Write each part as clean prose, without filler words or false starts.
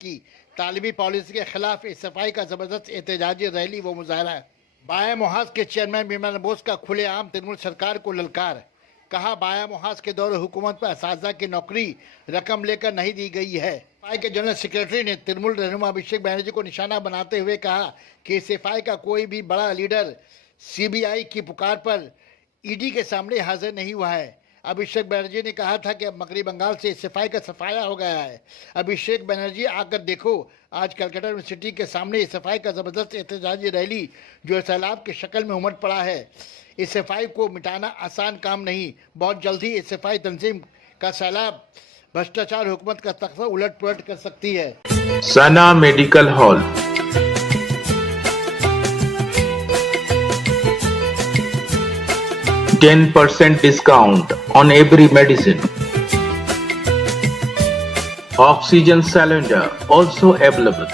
की तालिमी पॉलिसी के खिलाफ इस सफाई का जबरदस्त एहतजाजी रैली व मुजाहरा है। बाया मुहाज के चेयरमैन विमल बोस का खुलेआम तृणमूल सरकार को ललकार। कहा, बाया मुहाज के दौरे हुकूमत पर असातिज़ा की नौकरी रकम लेकर नहीं दी गई है। सफाई के जनरल सेक्रेटरी ने तृणमूल रहनुमा अभिषेक बनर्जी को निशाना बनाते हुए कहा कि सफाई का कोई भी बड़ा लीडर सीबीआई की पुकार पर ईडी के सामने हाजिर नहीं हुआ है। अभिषेक बनर्जी ने कहा था कि अब मगरबी बंगाल से सफाई का सफाया हो गया है। अभिषेक बनर्जी आकर देखो, आज कलकत्ता यूनिवर्सिटी के सामने सफाई का जबरदस्त एहतजाजी रैली जो सैलाब की शक्ल में उमड़ पड़ा है। इस सफाई को मिटाना आसान काम नहीं। बहुत जल्द ही इस सफाई तंजीम का सैलाब भ्रष्टाचार हुकूमत का तख्ता उलट पुलट कर सकती है। सना medical hall 10% discount on every medicine. Oxygen cylinder also available.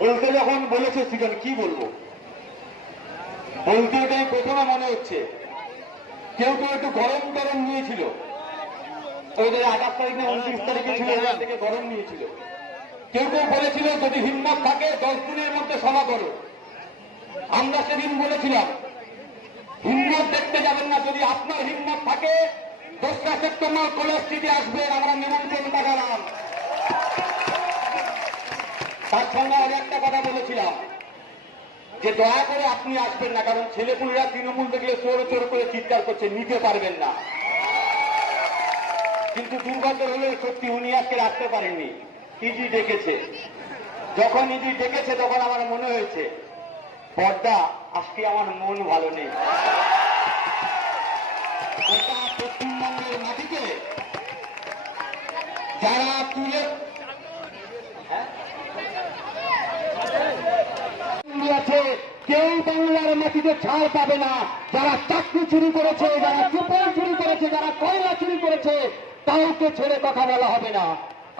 বলতে যখন বলেছে সিজন কি বলবো, বলতে এটাই প্রথমে মনে হচ্ছে কেউ কেউ একটু গরম গরম নিয়েছিল। ওই 28 তারিখ না 29 তারিখে ছিল, ওখান থেকে গরম নিয়েছিল। কেউ কেউ বলেছিল যদি হিম্মত থাকে 10 দিনের মধ্যে সভা করো। আমরা সেদিন বলেছিলাম হিম্মত দেখতে যাবেন না, যদি আপনার হিম্মত থাকে 2রা সেপ্টেম্বর কলেজ স্ট্রিটে আসবেন, আমরা নিমন্ত্রণ পাঠালাম। তার সঙ্গে আর একটা কথা বলেছিলাম যে দয়া করে আপনি আসবেন না, কারণ ছেলেপুলেরা তৃণমূল দেখলে চোর চোর করে চিৎকার করছে, নিতে পারবেন না। কিন্তু দুর্ভাগ্য হলে সত্যি উনি আজকে রাখতে পারেননি। ইডি ডেকেছে, যখন ইডি ডেকেছে তখন আমার মনে হয়েছে পর্দা আজকে আমার মন ভালো নেই। পশ্চিমবঙ্গের মাটিতে যারা তুলে কেউ বাংলার মাটিতে ছাড় পাবে না। যারা চাকরি চুরি করেছে, যারা সুপার চুরি করেছে, যারা কয়লা চুরি করেছে, কাউকে ছেড়ে কথা বলা হবে না।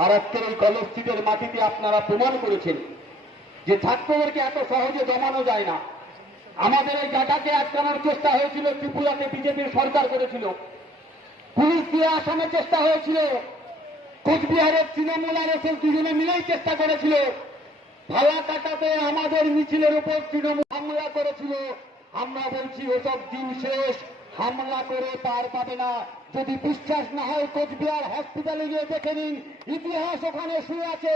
আর আজকের এই কলেজ স্ট্রিটের মাটিতে আপনারা প্রমাণ করেছেন যে ছাত্রদেরকে এত সহজে দমানো যায় না। আমাদের এই ডাটাকে আটকানোর চেষ্টা হয়েছিল, ত্রিপুরাতে বিজেপির সরকার করেছিল, পুলিশ দিয়ে আসামের চেষ্টা হয়েছিল, কোচবিহারের তৃণমূল আর এসএস দুজনে মিলেই চেষ্টা করেছিল। ফালাকাটাতে আমাদের মিছিলের উপর তৃণমূল হামলা করেছিল। আমরা বলছি ওসব দিন শেষ, হামলা করে পার পাবে না। যদি বিশ্বাস না হয় কোচবিহার হসপিটালে গিয়ে দেখে নিন, ইতিহাস ওখানে শুয়ে আছে।